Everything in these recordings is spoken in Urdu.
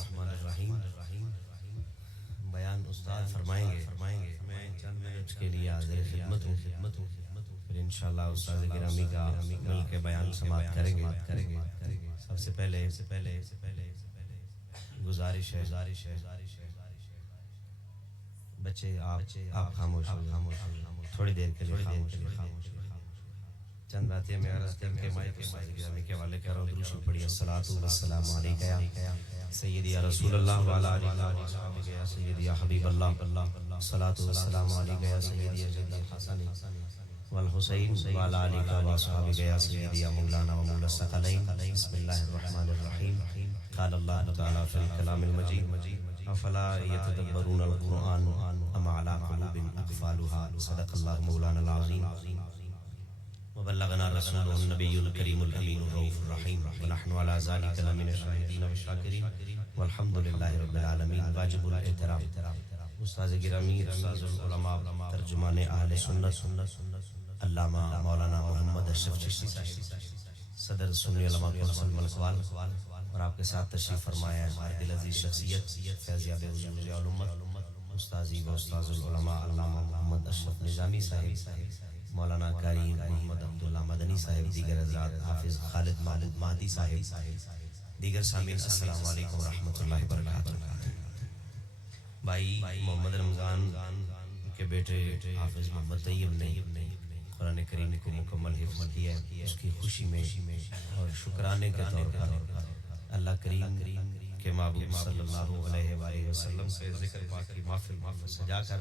الرحمن الرحیم. بیان استاد فرمائیں گے. میں چند منٹ کے لیے حاضر خدمت ہوں. پھر انشاءاللہ استاد گرامی کا مل کے بیان سماعت کریں گے. سب سے پہلے گزارش ہے بچے آپ خاموش تھوڑی دیر کے لیے خاموش. چند باتیں میں عرض کر کے مائک استاد گرامی کے حوالے کر رہا ہوں. درود شریف پڑھیے. الصلاۃ والسلام علیک یا سیدی یا رسول اللہ وعلی آلہ وصحبہ یا سیدی یا حبیب اللہ. الصلاۃ والسلام علیک یا سیدی یا جد الحسن والحسین وعلی آلہ وصحبہ یا سیدی یا مولانا ومولا الثقلین. بسم اللہ الرحمن الرحیم. قال اللہ تعالی فی الکلام المجید افلا یتدبرون القرآن ام علی قلوب اقفالها. صدق اللہ مولانا العظیم وبلغنا رسوله النبی الکریم الامین الرؤوف الرحیم ونحن علی ذلک لمن الشاہدین والشاکرین والحمد للہ رب العالمین. واجب الاحترام استاد گرامی استاذ العلماء ترجمان اہل سنت علامہ مولانا محمد اشرف چشتی صدر سنی علماء کونسل ملکوال اور آپ کے ساتھ تشریف فرمایا ہے ہمارے دل عزیز شخصیت فیضیاب حضور الامت استاذی و استاذ العلماء علامہ محمد اشرف نظامی صاحب مولانا قاری محمد عبداللہ مدنی صاحب دیگر حضرات حافظ خالد محمود مہدی صاحب دیگر سامعین السلام علیکم ورحمۃ اللہ وبرکاتہ. بھائی محمد رمضان کے بیٹے حافظ محمد طیب نے قرآن کریم کو مکمل حفظ کیا ہے. اس کی خوشی میں اور شکرانے کے طور پر اللہ کریم کے محبوب صلی اللہ علیہ وآلہ وسلم سے ذکر پاک کی محفل سجا کر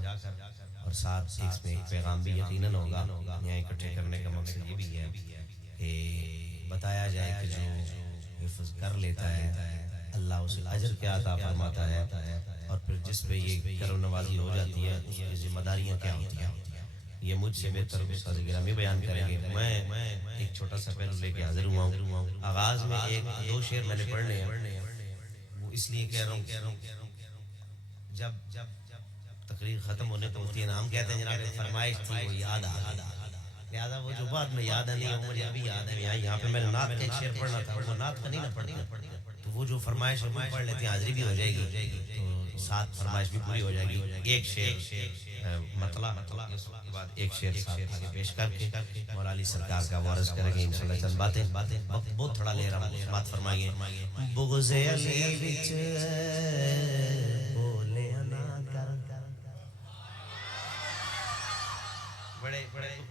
اور ساتھ اس میں ایک پیغام بھی یقیناً ہوگا. یہاں اکٹھے کرنے کا مقصد یہ بھی ہے کہ بتایا جائے کہ جو حفظ کر لیتا ہے اللہ اسے اجر کیا عطا فرماتا ہے اور پھر جس پہ یہ کرم نوازی ہو جاتی ہے اس کی ذمہ داریاں کیا ہوتی ہیں. یہ مجھ سے بہتر استاد گرامی بیان کریں گے. میں ایک چھوٹا سا پہلو لے کے حاضر ہوا ہوں. آغاز میں ایک دو شعر میں نے پڑھنے ہیں. وہ اس لیے کہہ رہا ہوں جب تقریر ختم ہونے کو ہوتی ہے نا ہم کہتے ہیں جناب فرمائش تھی وہ یاد آ لہٰذا وہ جو بعد میں یاد نہیں ہے مجھے ابھی یاد ہے. یہاں پہ میں نے نعت کا ایک شعر پڑھنا تھا وہ نعت کا نہیں نہ پڑھنا تو وہ جو فرمائش ہے وہ پڑھ لیتے ہیں حاضری بھی ہو جائے گی تو ساتھ فرمائش بھی پوری ہو جائے گی. ایک شعر مطلع اس کے بعد ایک شعر ساتھ آگے پیش کر کے مولا علی سرکار کا وارث کریں گے انشاءاللہ. چند باتیں بہت تھوڑا لے رہا ہوں بات فرمائیے. بغض علی وچ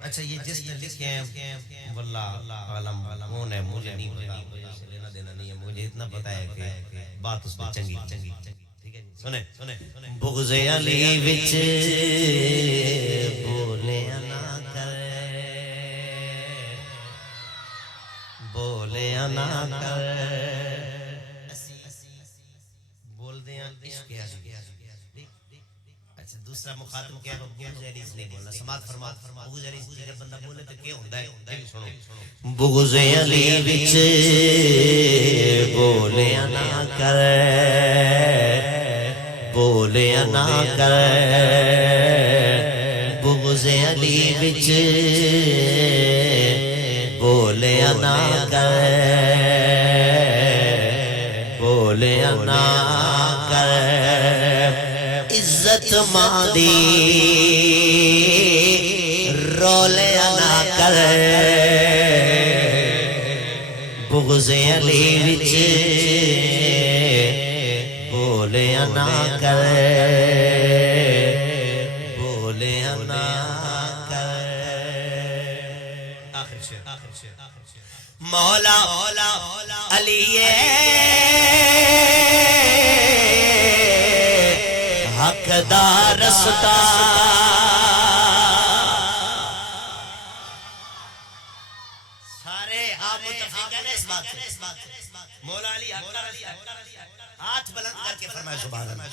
اچھا یہ جس نے لکھے ہیں واللہ عالم کون ہے مجھے نہیں پتا لینا دینا نہیں ہے. مجھے اتنا پتا ہے کہ بات اس میں چنگی ٹھیک ہے. سنیں بغض علی وچ بولیا نہ کر بول دیں عشق علی. دوسرا مخاطب کیا ہے بغض علی اس نہیں بولنا. سماعت فرما بغض علی جب بندہ بولے تو کیا ہوتا ہے سنو. بغض علی وچ بولیا نہ کر بغض علی وچ بولیا نہ کر عزت ماندی رولیا نہ کر بغض علی وچ بولیا نہ کر مولا علی حقدار رستا سارے آپ متفق ہیں اس بات سے. مولا علی ہاتھ بلند کر کے فرمائے سبحان اللہ.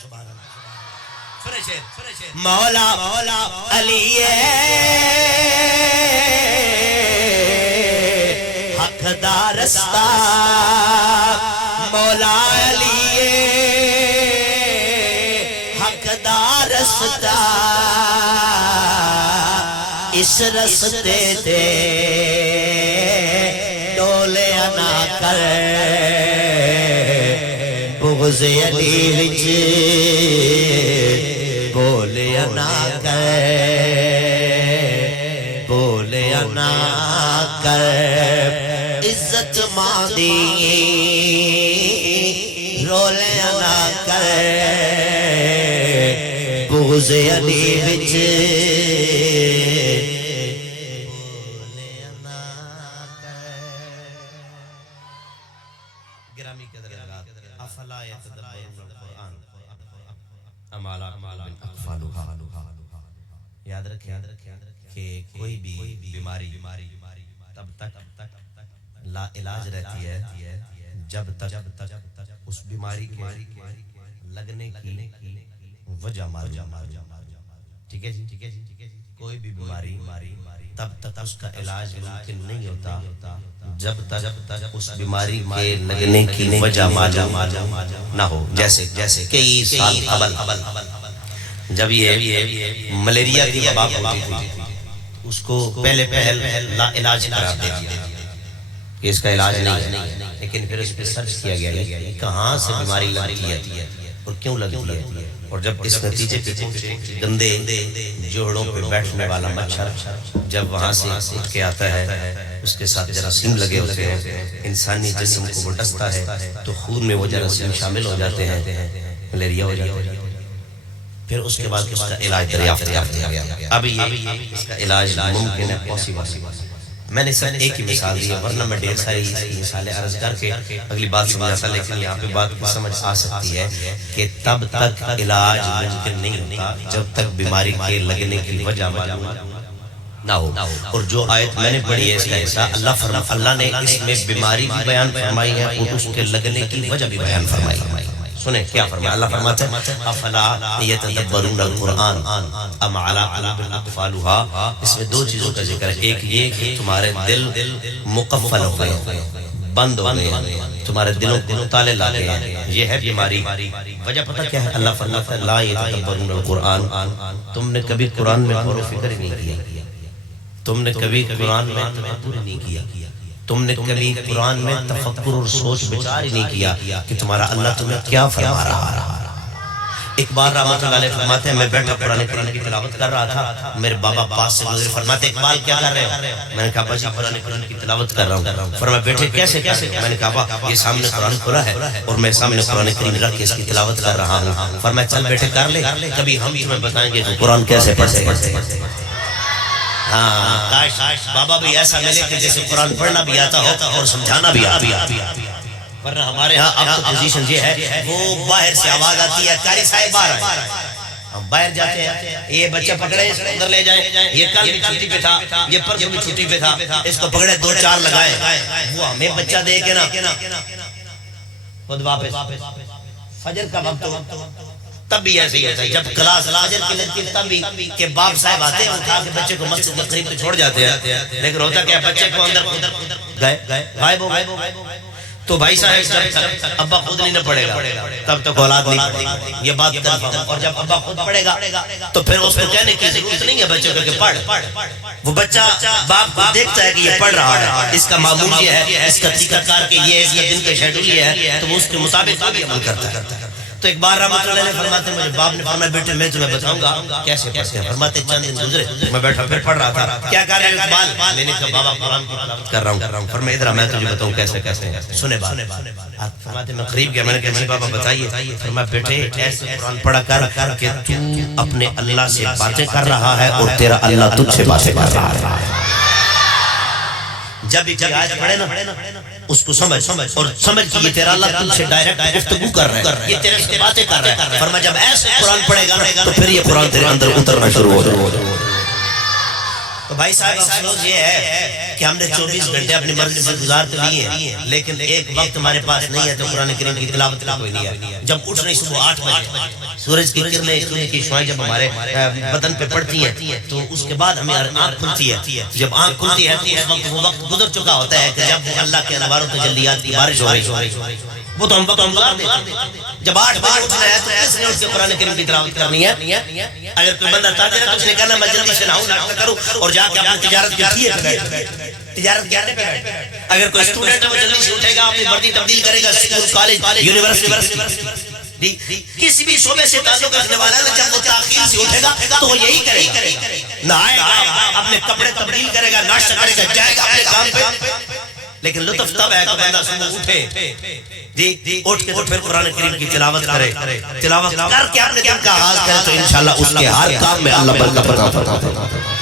مولا علی حقدار رستا مولا علی حقدار رستا اس رستے تے ڈولیا نہ کر بغض علی وچ بولیا نہ کر بولیا نہ کر عزت ماں دی رولیا نہ کر بغض علی وچ گرامی قدر افلا یتدبرون القرآن ام علی قلوب اقفالها یاد رکھیں کہ کوئی بھی بیماری تب تک لا علاج رہتی ہے جب تک اس بیماری کے لگنے کی وجہ معلوم ٹھیک ہے جی کوئی بھی بیماری تب تک اس کا علاج ممکن نہیں ہوتا جب تک اس بیماری کے لگنے کی وجہ معلوم نہ ہو جیسے کئی سال قبل جب یہ ملیریا کی وبا ہوتی تھی اس کو پہلے لا علاج قرار دیا کہ اس کا علاج نہیں ہے لیکن پھر اس پہ سرچ کیا گیا کہ کہاں سے بیماری لگتی ہے اور کیوں لگتی ہے اور جب اس نتیجے پہ پہنچے گندے جوڑوں پہ بیٹھنے والا مچھر جب وہاں سے اٹھ کے آتا ہے اس کے ساتھ جراثیم لگے ہوتے ہیں انسانی جسم کو وہ ڈستا ہے تو خون میں وہ جراثیم شامل ہو جاتے ہیں ملیریا ہو جاتا ہے پھر اس کے بعد اس کا علاج دریافت کیا گیا اب یہ اس کا علاج ممکن ہے پاسبل میں نے صرف ایک ہی مثال دی ہے ورنہ میں ڈھیر ساری مثالیں عرض کر کے اگلی بات سمجھاتا لیکن یہاں پہ بات سمجھ آ سکتی ہے کہ تب تک علاج ممکن نہیں ہوتا جب تک بیماری کے لگنے کی وجہ معلوم نہ ہو اور جو آیت میں نے پڑھی ہے اس کا حصہ اللہ نے اس میں بیماری بھی بیان فرمائی ہے اور اس کے لگنے کی وجہ بھی بیان فرمائی سنیں کیا فرمایا اللہ فرماتا ہے افلا یتدبرون القرآن ام علی قلوب اقفالها اس میں دو چیزوں کا ذکر ہے ایک یہ کہ تمہارے دل مقفل ہو گئے بند ہو گئے تمہارے دلوں کو تالے لگے ہیں یہ ہے بیماری وجہ پتہ کیا ہے اللہ فرماتا ہے لا یتدبرون القرآن تم نے کبھی قرآن میں غور و فکر نہیں کیا تم نے کبھی قرآن میں تدبر نہیں کیا تم نے کبھی قرآن میں تفکر اور سوچ بچار ہی نہیں کیا کہ تمہارا اللہ تمہیں کیا فرما رہا اقبال رحمۃ اللہ علیہ فرماتے ہیں میں بیٹھا قرآن کریم کی تلاوت کر رہا تھا میرے بابا پاس سے گزرے فرماتے اقبال کیا کر رہے ہو میں نے کہا بھائی قرآن کریم کی تلاوت کر رہا ہوں فرمایا بیٹھے کیسے میں نے کہا یہ سامنے قرآن کھلا ہے اور میں سامنے قرآن کریم رکھ کے اس کی تلاوت کر رہا ہوں فرمایا چل بیٹھے کر لے کبھی ہم تمہیں بتائیں گے کہ قرآن کیسے پڑھتے کاش بابا بھی ایسا ملے کہ جیسے قرآن پڑھنا بھی آتا ہو اور سمجھانا بھی آتا ورنہ ہمارے ہاں اب تو پوزیشن یہ ہے وہ باہر سے آواز آتی ہے قاری صاحب باہر آئے ہم باہر جاتے ہیں یہ بچہ پکڑے اس کو اندر لے جائیں یہ کل بھی چھٹی پہ تھا یہ پرسوں بھی چھٹی پہ تھا اس کو پکڑے 2-4 لگائے وہ ہمیں بچہ دے کے نا خود واپس فجر کا وقت تب بھی ایسے ہی ہے جب کلاس فجر کی لگتی ہے تب بھی کہ باپ صاحب آتے ہیں اٹھا کے بچے کو مسجد کے قریب پہ چھوڑ جاتے ہیں لیکن ہوتا کیا بچے کو اندر گئے غائب ہو گئے تو بھائی صاحب جب تک ابا خود نہیں نہ پڑھے گا تب تک اولاد نہیں پڑھے گا یہ بات کنفرم اور جب ابا خود پڑھے گا تو پھر اس کو کہنے کی ضرورت نہیں ہے بچے کو کہ پڑھ وہ بچہ باپ کو دیکھتا ہے کہ یہ پڑھ رہا ہے اس کا معمول یہ ہے اس کا طریقہ کار کہ یہ اس کا دن کا شیڈول یہ ہے تو وہ اس کے مطابق عمل کرتا ہے تو ایک بار رحمت اللہ علیہ فرماتے ہیں مجھے باپ نے فرمایا بیٹے میں تمہیں بتاؤں گا کیسے پڑھتے ہیں فرماتے چند دن گزرے میں بیٹھا پھر پڑھ رہا تھا کیا کر رہے ہیں اقبال میں نے کہا بابا قرآن کی تلاوت کر رہا ہوں فرمایا ادھر میں تجھے بتاؤں کیسے سنے بات فرماتے میں قریب گیا میں نے کہا بابا بتائیے فرمایا بیٹے ایسے قرآن پڑھا کر کہ تو اپنے اللہ سے باتیں کر رہا ہے اور تیرا اللہ تجھ سے باتیں کر رہا ہے جب ایک آیت پڑھے نا اس کو سمجھ اور سمجھ کہ یہ تیرا اللہ تم سے ڈائریکٹ گفتگو کر رہا ہے یہ تیرے سے باتیں کر رہا ہے فرمایا جب ایسے قرآن پڑھے گا تو پھر یہ قرآن تیرے اندر اترنا شروع ہو جائے گا تو بھائی صاحب افسوس یہ ہے کہ ہم نے 24 گھنٹے اپنی مرضی سے گزار تو لیے ہیں لیکن ایک وقت ہمارے پاس نہیں ہے تو قرآن کریم کی تلاوت کوئی نہیں ہے جب اٹھ رہی صبح 8 بجے سورج کی کرنیں سورج کی شعاعیں جب ہمارے بدن پہ پڑتی ہیں تو اس کے بعد ہمیں آنکھ کھلتی ہے جب آنکھ کھلتی ہے تو اس وقت وہ وقت گزر چکا ہوتا ہے کہ جب اللہ کے انوار و تجلیات کی بارش ہو رہی وہ تو ہم گزار دیتے ہیں جب 8 بجے اٹھنا ہے تو کس نے اٹھ کے قرآن کریم کی تلاوت کرنی ہے اگر کوئی بندہ چاہتا ہے تو اس نے کہنا میں جلدی سے نہاؤں ناشتہ کروں اور جا کے اپنی تجارت کی تجارت کرنے پہ بیٹھے. اگر کوئی اسٹوڈنٹ ہے وہ جلدی سے اٹھے گا، اپنی وردی تبدیل کرے گا، اسکول کالج یونیورسٹی کسی بھی شعبے سے تعلق رکھنے والا ہے، جب وہ تاخیر سے اٹھے گا تو وہ یہی کرے گا، نہائے گا، اپنے کپڑے تبدیل کرے گا، ناشتہ کرے گا، جائے گا اپنے کام پہ. لیکن لطف تب ہے کہ بندہ صبح اٹھے جی اٹھ کے تو پھر قرآن کریم کی تلاوت کرے، تلاوت کر کے اپنے دن کا آغاز کرے تو انشاءاللہ اس کے ہر کام میں اللہ برکت عطا فرماتا ہے.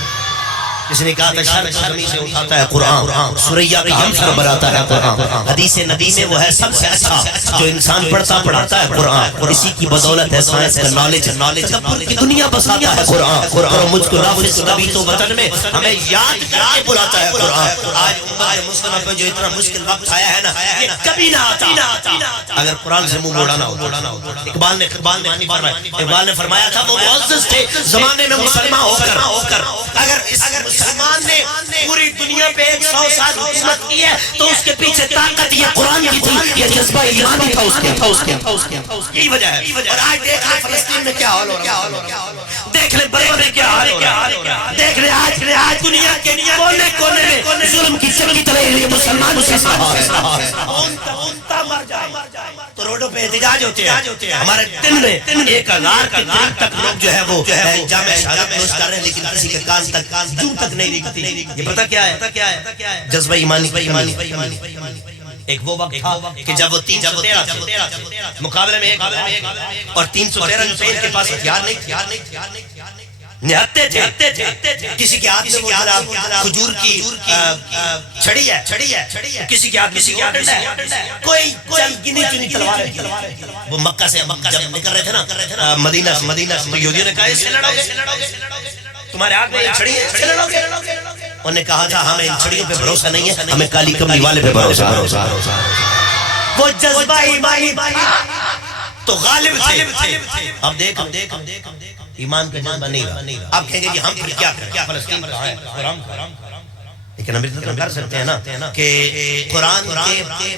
اس نے کہا تھا شر شرمی سے اٹھاتا ہے قرآن، سریہ کا ہم سر بناتا ہے قرآن. حدیث نبی میں وہ ہے سب سے اچھا جو انسان پڑھتا ہے قرآن. اسی کی بدولت ہے سائنس کا نالج، تدبر کی دنیا بساتا ہے قرآن. اور مجھ کو نافذ نبی تو وطن میں ہمیں یاد کر کے بلاتا ہے قرآن. آج امت مسلمہ پہ جو اتنا مشکل وقت آیا ہے نا، یہ کبھی نہ آتا اگر قرآن سے منہ موڑا نہ ہوتا. اقبال نے فرمایا تھا وہ معزز تھے زمانے میں مسلمان ہو کر. اگر مسلمان نے پوری دنیا پہ 100 سال حکومت کی ہے تو اس کے پیچھے طاقت یہ قرآن کی تھی، یہ جذبہ ایمانی تھا اس کے. یہی وجہ ہے. اور آج دیکھ لیں فلسطین میں کیا حال ہو رہا ہے، دیکھ لیں برما میں کیا حال ہو رہا ہے، دیکھ لیں آج دنیا کے کونے کونے میں ظلم کی چمکی تلے ہوئی مسلمان اسی مر جائے تو روڈوں پہ احتجاج ہوتے ہیں. ہمارے دن میں 1000 کے قریب تک لوگ جو ہے وہ جامع شہادت نوش کر رہے ہیں، لیکن کسی کے کان تک جوں تک نہیں دکھتی. یہ پتہ کیا ہے؟ جذبہ ایمانی. ایک وہ وقت تھا کہ جب وہ 313 مقابلے میں ایک اور 313 جو ان کے پاس ہتھیار نہیں نہتے تھے. کسی کے ہاتھ میں وہ کھجور کی چھڑی ہے، کسی کے ہاتھ میں کوئی گنی چنی تلواریں. وہ مکہ سے جب نکل رہے تھے نا مدینہ سے یہودیوں نے کہا اس سے لڑو گے، تمہارے ہاتھ میں یہ چھڑی ہے، اس سے لڑو گے. انہوں نے کہا تھا ہمیں ان چھڑیوں پہ بھروسہ نہیں ہے، ہمیں کالی کملی والے پہ بھروسہ. وہ جذبہ ایمانی تو غالب تھے. اب دیکھ ایمان کا جذبہ نہیں رہا. آپ کہیں گے کہ ہم پھر کیا کریں، فلسطین کہاں ہے، لیکن ہم اتنا کر سکتے ہیں نا کہ قرآن کے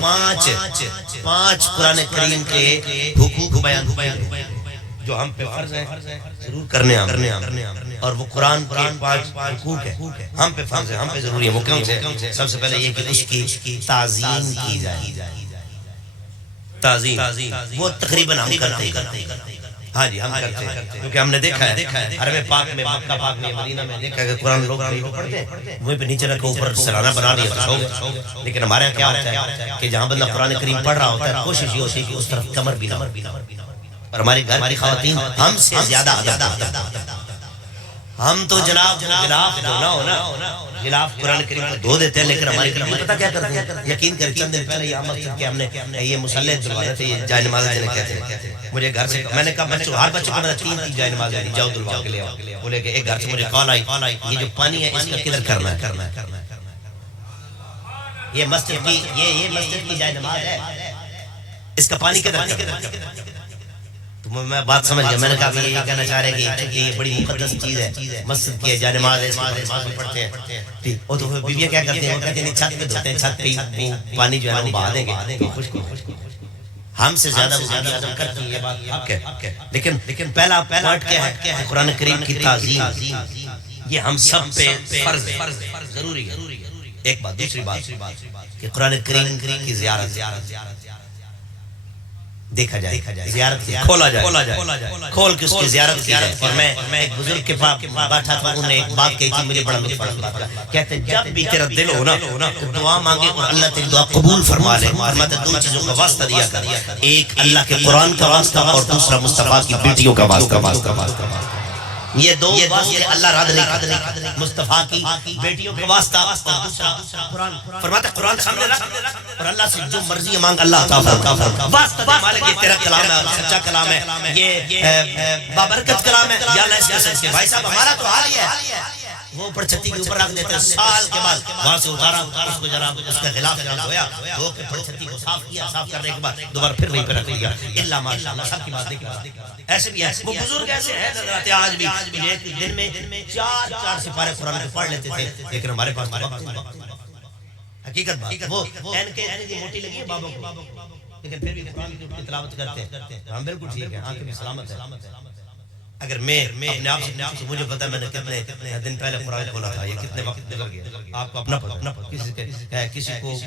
5 قرآن کریم کے حقوق بیان جو ہم پہ فرض ہے ضرور کرنے اور وہ قرآن کے 5 حقوق ہے ہم پہ فرض ہے، ہم پہ ضروری ہے. وہ کیوں سے؟ سب سے پہلے یہ کہ اس کی تعظیم کی جائے. تعظیم وہ تقریباً ہم کرتے ہیں. ہاں جی ہم کرتے ہیں کیونکہ ہم نے دیکھا ہے حرم پاک میں، مکہ پاک میں، مدینہ میں دیکھا ہے کہ قرآن لوگ پڑھتے ہیں وہیں پہ نیچے رکھے اوپر سرانہ بنا دیا تو. لیکن ہمارے یہاں کیا ہوتا ہے کہ جہاں بندہ قرآن کریم پڑھ رہا ہوتا ہے کوشش یہ ہوتی ہے کہ اس طرف کمر بھی نہ. اور ہماری گھر کی خواتین ہم سے زیادہ ہم تو جناب غلاف غلاف قرآن کریم کو دھو دیتے ہیں، لیکن ہماری کریم پتہ کیا کرتے ہیں؟ یقین کر چند دن پہلے یہ مقصد کہ ہم نے یہ مسلح دلوایا تھے، یہ جائے نماز جنہیں کہتے ہیں. مجھے گھر سے میں نے کہا بچوں ہر بچے کو میں 3 جائے نماز دی جاؤ دلوا کے لے آؤ. بولے کہ ایک گھر سے مجھے کال آئی یہ جو پانی ہے اس کا کدھر کرنا ہے. یہ مسجد کی جائے نماز ہے، اس کا پانی کدھر. تو میں بات سمجھ گیا. میں نے کہا کہ یہ کہنا چاہ رہے ہیں کہ یہ بڑی مقدس چیز ہے، مسجد کی جائے نماز ہے، نماز بھی پڑھتے ہیں. اور تو بیویاں کیا کرتے ہیں؟ وہ کہتے ہیں چھت پہ دھوتے ہیں، چھت پہ پانی جو ہے وہ بہا دیں گے. ہم سے زیادہ وہ زیادہ عزم کرتی ہیں، یہ بات حق ہے. لیکن پہلا پوائنٹ کیا ہے؟ قرآن کریم کی تعظیم یہ ہم سب پہ فرض ہے، ضروری ہے. ایک بات. دوسری بات کہ قرآن کریم کی زیارت دیکھا جائے، زیارت کھولا جائے، کھول کے اس کی زیارت کی جائے. اور میں ایک بزرگ کے پاس بیٹھا تھا، انہوں نے ایک بات کہی تھی، مجھے بڑا لطف آیا. کہتے ہیں جب بھی تیرا دل ہو نا دعا مانگے اور اللہ تیری دعا قبول فرما لے. فرماتے 2 چیزوں کا واسطہ دیا کر، ایک اللہ کے قرآن کا واسطہ اور دوسرا مصطفیٰ کی بیٹیوں کا واسطہ. یہ 2 واسطے اللہ رد نہیں، مصطفیٰ کی بیٹیوں کا واسطہ اور دوسرا قرآن. فرماتا قرآن سامنے رکھ اور اللہ سے جو مرضی مانگ اللہ عطا فرما. واسطہ مالک یہ تیرا کلام ہے، سچا کلام ہے، یہ بابرکت کلام ہے. یا اللہ اس قسم کے بھائی صاحب ہمارا تو حال ہی ہے، وہ اوپر چھتی کے اوپر رکھ دیتے ہیں. سال کے بعد وہاں سے اتارا اس کو جناب اس کا غلاف دھویا، دھو کے پھر چھتی کو صاف کیا، صاف کرنے کے بعد دوبارہ پھر وہیں پہ رکھ دیا. اللہ ماشاءاللہ سب کی بات دیکھیں. ایسے بھی ہے وہ بزرگ ایسے ہیں حضرات آج بھی ایک دن میں 4 سپارے قرآن کے پڑھ لیتے تھے. لیکن ہمارے پاس حقیقت بات وہ این کے موٹی لگی ہے بابوں کو، لیکن پھر بھی قرآن کی تلاوت کرتے ہیں. ہم بالکل ٹھیک ہے، آنکھیں بھی سلامت ہے. اگر میں اپنے آپ سے مجھے پتا میں نے کتنے دن پہلے قرآن کھولا تھا، یہ کتنے وقت گزر گیا، آپ کو اپنا پتہ، کسی کو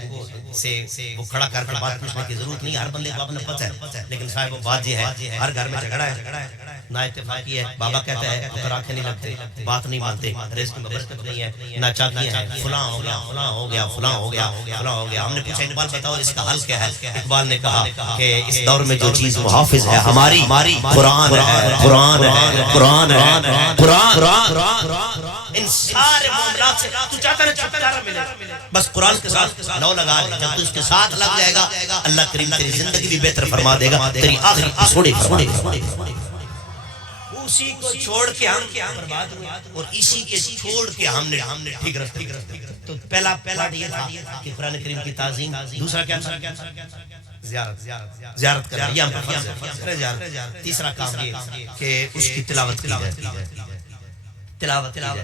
سے وہ کھڑا کر کے بات پوچھنے کی ضرورت نہیں، ہر بندے کو اپنا پتہ ہے. لیکن صاحب وہ بات یہ ہے، ہر گھر میں جھگڑا ہے، نا اتفاقی ہے. بابا کہتا ہے اگر آنکھیں نہیں لگتے، بات نہیں مانتے، رزق میں برکت نہیں ہے، نا چاہتی ہیں، فلاں ہو گیا، فلاں ہو گیا، فلاں ہو گیا، فلاں ہو گیا. ہم نے پوچھا اقبال بتاؤ اس کا حل کیا ہے؟ اقبال نے کہا کہ اس دور میں جو چیز محافظ ہے ہماری قرآن ہے، قرآن ہے، قرآن ہے، قرآن. ان سارے معاملات سے تو چاہتا ہے چھٹکارا ملے، بس قرآن کے ساتھ لو لگا لے. جب تو اس کے ساتھ لگ جائے گا، اللہ کریم تیری زندگی بھی بہتر فرما دے گا، تیری آخرت بھی سوڑی فرما دے گا. اسی کو چھوڑ کے ہم برباد ہوئے، اور اسی کے چھوڑ کے ہم نے ٹھیک رکھتے. تو پہلا یہ تھا کہ قرآن کریم کی تعظیم. دوسرا کیا تھا؟ زیارت کرنا، یہ ہم پر فرض ہے. تیسرا کام یہ کہ اس کی تلاوت کی جائے. تلاوت کا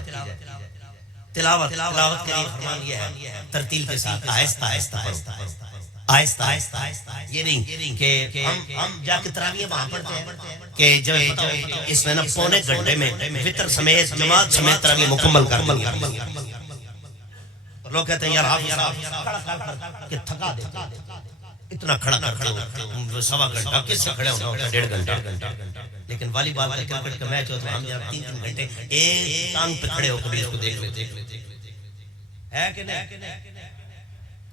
فرمان یہ ہے ترتیل کے ساتھ، آہستہ آہستہ آہستہ آہستہ. یہ نہیں کہ ہم جا کے تراویح وہاں پڑھتے ہیں کہ جب اس میں نا پونے گھنٹے میں فطر سمیت جماعت سمیت تراویح مکمل کر دیں. لوگ کہتے ہیں یار آپ کہ تھکا دیتے، اتنا کھڑا کرتے ہو، سوا گھنٹہ کس سے کھڑے ہونا ہوتا ہے، 1.5 گھنٹہ. لیکن والی بال کا کرکٹ کا میچ ہوتا ہے، ہم جب 3 گھنٹے ایک ٹانگ پہ کھڑے ہو کبھی اس کو دیکھ لیتے ہے کہ نہیں.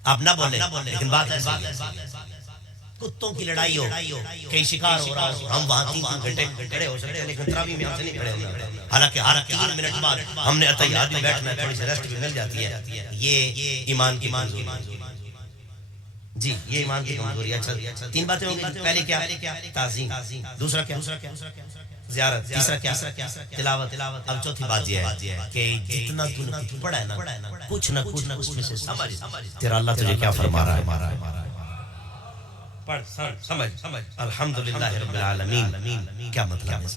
آپ نہ بولیں، لیکن بات ہے کتوں کی لڑائی ہو، کئی شکار ہو رہا ہو، ہم وہاں 3 گھنٹے کھڑے ہو سکتے ہیں، لیکن تراویح میں ہم سے نہیں کھڑے ہونا. حالانکہ 3 منٹ بعد ہم نے اتحیات بھی بیٹھنا ہے، تھوڑی سی ریسٹ بھی مل جاتی ہے. یہ ایمان کی منظوری جی، یہ ایمان کی کمزوری ہے. اچھا 3 باتیں ہوں گی. پہلے کیا؟ تعظیم. دوسرا کیا؟ زیارت. تیسرا کیا؟ تلاوت. اب چوتھی بات یہ ہے کہ جتنا تو نے پڑھا ہے نا، کچھ نہ کچھ اس میں سے سمجھ تیرا اللہ تجھے کیا فرما رہا ہے. پڑھ سمجھ. الحمدللہ رب العالمین کیا مطلب ہے؟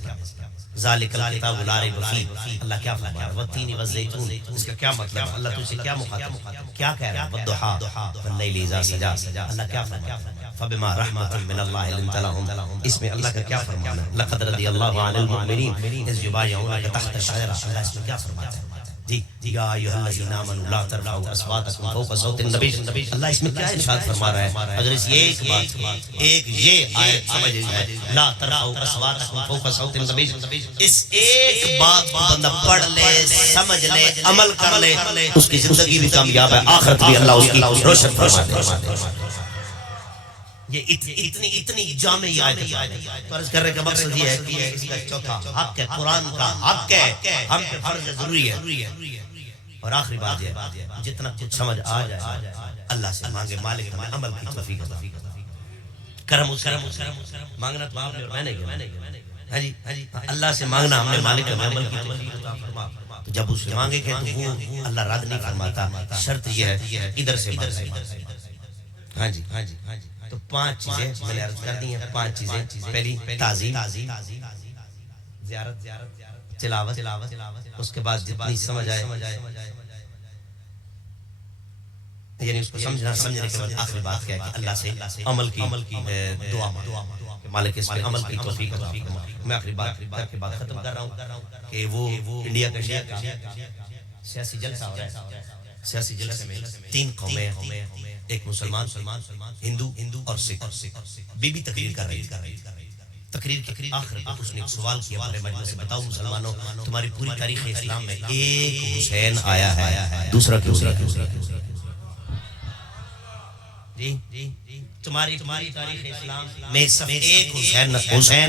ذالک الکتاب لا ریب فیہ، اللہ کیا فرما رہا ہے؟ والتین والزیتون، اس کا کیا مطلب ہے؟ اللہ تجھ سے کیا مخاطب، کیا کہہ رہا ہے؟ والضحیٰ واللیل اذا سجا، اللہ کیا فرما رہا ہے؟ فبما رحمۃ من اللہ لنت لهم. اس میں اللہ کا کیا فرمانا ہے؟ لقد رضی اللہ عن المؤمنین اذ یبایعونک تحت الشجرہ. اللہ اس میں کیا فرماتا ہے؟ جی یا ایھا الذین آمنوا لا ترفعوا اصواتکم فوق صوت النبی. اللہ اس میں کیا ارشاد فرما رہا ہے؟ اگر اس ایک بات، ایک یہ آیت سمجھ جائے، لا ترفعوا اصواتکم فوق صوت النبی، اس ایک بات کو بندہ پڑھ لے، سمجھ لے، عمل کر لے، اس کی زندگی بھی کامیاب ہے، آخرت بھی اللہ اس کی روشن فرما دے. یہ اتنی جامع آیت ہے. فرض کرنے کا مقصد یہ ہے کہ اس کا چوتھا حق ہے، قرآن کا حق ہے، ہم پہ فرض ضروری ہے. اور آخری بات یہ ہے جتنا کچھ سمجھ آ جائے اللہ سے مانگے، مالک ہمیں عمل کی توفیق عطا فرمائے. کرم مانگنا تو آپ نے اور میں نے کیا. جی اللہ سے مانگنا ہم نے، مالک ہمیں عمل کی توفیق عطا فرما. تو جب اس سے مانگے کہ تو وہ اللہ رد نہیں فرماتا. شرط یہ ہے ادھر سے مانگے. ہاں جی. تو 5 چیزیں میں نے عرض کر دی ہیں. 5 چیزیں. پہلی تعظیم، زیارت، تلاوت. اس کے بعد جتنی سمجھ آئے، یعنی اس کو سمجھنے کے بعد آخری بات کیا ہے کہ اللہ سے عمل کی دعا مانگو، مالک اس پر عمل کی توفیق عطا فرمائے. میں آخری بات کر کے بات ختم کر رہا ہوں کہ وہ انڈیا کا سیاسی جلسہ ہو رہا ہے. سیاسی جلسے میں 3 قومیں ہیں، ایک مسلمان، ہندو اور سکھ. بی بی تقریر کر رہی تھی. تقریر کے آخر میں اس نے ایک سوال کیا بڑے مجمع سے، بتاؤ مسلمانوں تمہاری پوری تاریخ اسلام میں ایک حسین آیا ہے، دوسرا کیوں؟ جی تمہاری تاریخ اسلام میں صرف ایک حسین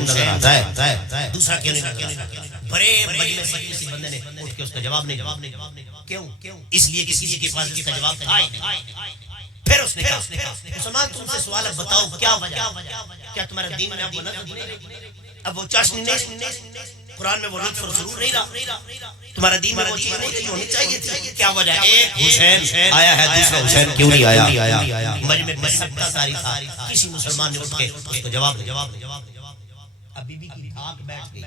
نظر آتا ہے، دوسرا کیوں نہیں؟ بڑے مجمع سے کسی بندے نے اٹھ کے اس کا جواب نہیں. کیوں؟ اس لیے کسی کے پاس اس کا جواب تھا. پھر اس نے کہا مسلمان تم سے سوال ہے، بتاؤ کیا وجہ، کیا تمہارے دین میں اب وہ نظر نہیں، اب وہ چاشنی نہیں، قرآن میں وہ لطف اور سرور نہیں رہا، تمہارے دین میں وہ چیز نہیں ہونی چاہیے تھی. کیا وجہ ہے؟ ایک حسین آیا ہے، دوسرا حسین کیوں نہیں آیا؟ مجمع میں سب کا ساری تھا، کسی مسلمان نے اٹھ کے اس کو جواب. اب بی بی کی دھاک بیٹھ گئی.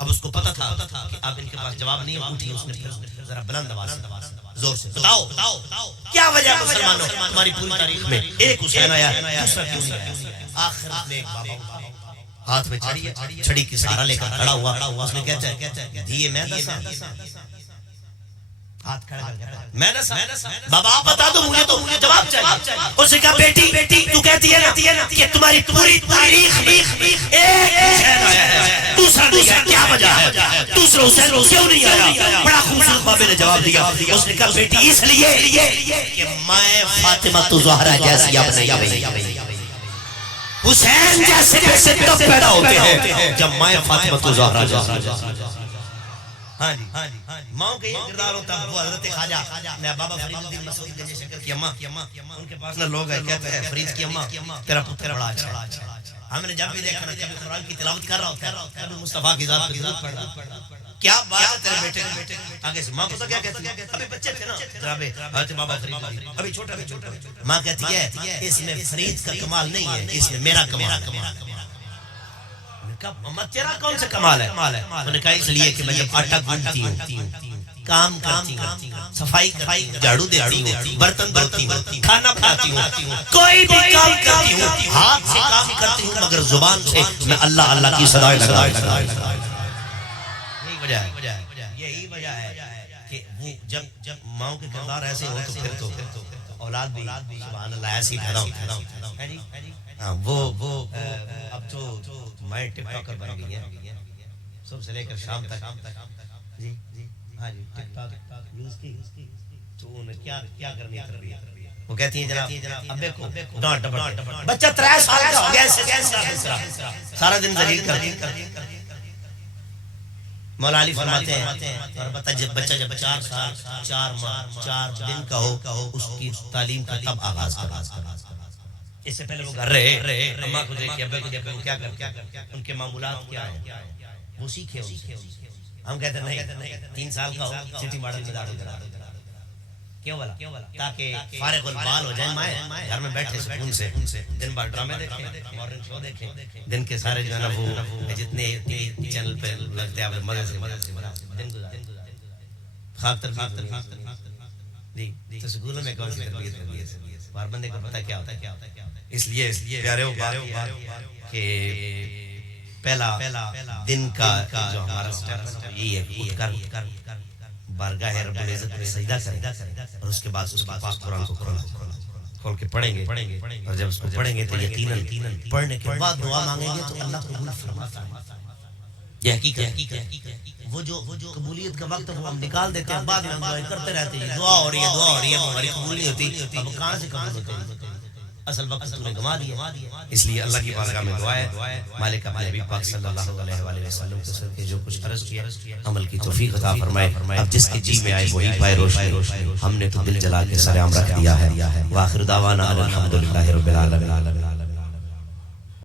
اب اس کو پتا تھا کہ اب ان کے پاس جواب نہیں ہے. اٹھی اس نے پھر ذرا بلند آواز زور سے بتاؤ کیا وجہ ہے مسلمانوں تمہاری پوری تاریخ میں ایک حسین آیا ہے، دوسرا کیوں نہیں آیا؟ آخرت میں ایک بابا ہاتھ میں چھڑی کی سہارا لے کر کھڑا ہوا. اس نے کہتا ہے دیے میں دسا ہاتھ کھڑا کر میں دسا بابا آپ بتا دو مجھے تو جواب چاہیے. اس نے کہا بیٹی تو کہتی ہے نا کہ تمہاری پوری تاریخ میں ایک حسین آیا ہے دوسرا نہیں ہے, کیا وجہ ہے؟ دوسرا حسین کیوں نہیں آیا؟ بڑا خوبصورت بابے نے جواب دیا. اس نے کہا بیٹی اس لیے کہ میں فاطمہ تو زہرا جیسی اب نہیں رہی. حسین جیسے بیٹے تب پیدا ہوتے ہیں جب مائیں فاطمہ تو زہرا جیسی. ہاں جی ماں کے یہ کردار ہوتا ہے. وہ حضرت خواجہ میں بابا فرید الدین مسعود گنج شکر کی اماں, ان کے پاس نہ لوگ ہیں کہتے ہیں فرید کی اماں تیرا پتر بڑا اچھا ہے. ہم نے جب بھی دیکھا نا کبھی قرآن کی تلاوت کر رہا ہوتا ہے کبھی مصطفیٰ کی ذات پہ درود پڑھ رہا. کیا بات ہے تیرے بیٹے آگے سے ماں کو تو کیا کہتی ہے ابھی بچے تھے نا جناب حضرت بابا فرید ابھی چھوٹا ماں کہتی ہے اس میں فرید کا کمال نہیں ہے اس میں میرا کمال ہے. تیرا کون سا کمال ہے؟ میں نے کہا اس لیے کہ میں جب آٹا گوندتی ہوں کام کرتی ہوں صفائی جھاڑو دیتی ہوں برتن دھوتی ہوں کھانا کھاتی ہوں کوئی بھی کام کرتی ہوں ہاتھ سے کام کرتی ہوں مگر زبان سے میں اللہ اللہ کی صدائیں لگا. یہی وجہ ہے کہ وہ جب ماؤں کے کردار ایسے ہو تو پھر تو اولاد بھی سبحان اللہ ایسی پیدا ہوتا ہے. وہ اب تو میں ٹک ٹاکر بن گئی ہے صبح سے لے کر شام تک. جی ہاں جی ٹک ٹاک یوز کی تو انہیں کیا کرنی ہے. وہ کہتی ہیں جناب ابے کو ڈانٹ بچہ 3 سال کا ہو گیا سارا دن ذلیل کرتی. مولا علی فرماتے ہیں اور بتا جب بچہ 4 سال 4 ماہ 4 دن کا ہو اس کی تعلیم کا تب آغاز کرا. اس سے پہلے وہ گھر رہے اماں کو دیکھ کے ابے کو دیکھ کے کیا کرتے ان کے معمولات کیا ہیں وہ سیکھے. ہم کہتے نہیں 3 سال کا ہو سٹی ماڈل میں داخل کرا دو. کیوں بولا؟ تاکہ فارغ البال ہو جائیں مائیں گھر میں بیٹھے سکون سے دن بھر ڈرامے دیکھیں مارننگ شو دیکھیں دن کے سارے جو ہے نا وہ جتنے چینل پہ لگتے ہیں مزے سے دن گزاریں. خواب تربیت جی تو سکولوں میں کون سی تربیت ہوتی ہے بار بندے کو پتہ کیا ہوتا ہے. اس لیے پیارے بات کہ پہلا دن کا جو ہمارا سٹیپ یہی ہے اٹھ کر بارگاہ رب العزت میں سجدہ کریں اور اس کے بعد اس کے پاس قرآن کو کھول کے پڑھیں گے اور جب اس کو پڑھیں گے تو یقیناً پڑھنے کے بعد دعا مانگیں گے تو اللہ قبول فرماتا ہے. یہ حقیقت ہے. وہ جو قبولیت کا وقت وہ ہم نکال دیتے ہیں بعد میں ہم دعائیں کرتے رہتے ہیں دعا ہو رہی ہے ہماری قبول نہیں ہوتی. اب کہاں سے قبول ہوتے ہیں؟ اصل وقت تو نے گما دیا. اس لیے اللہ کی بارگاہ میں دعا ہے مالک اپنے حبیب پاک صلی اللہ علیہ وآلہ وسلم کے سر کے جو کچھ عرض کیا عمل کی توفیق عطا فرمائے. اب جس کے جی میں آئے وہی پائے روشنی. ہم نے تو دل جلا کے سر عام رکھ دیا ہے. وآخر دعوانا الحمدللہ رب العالمین.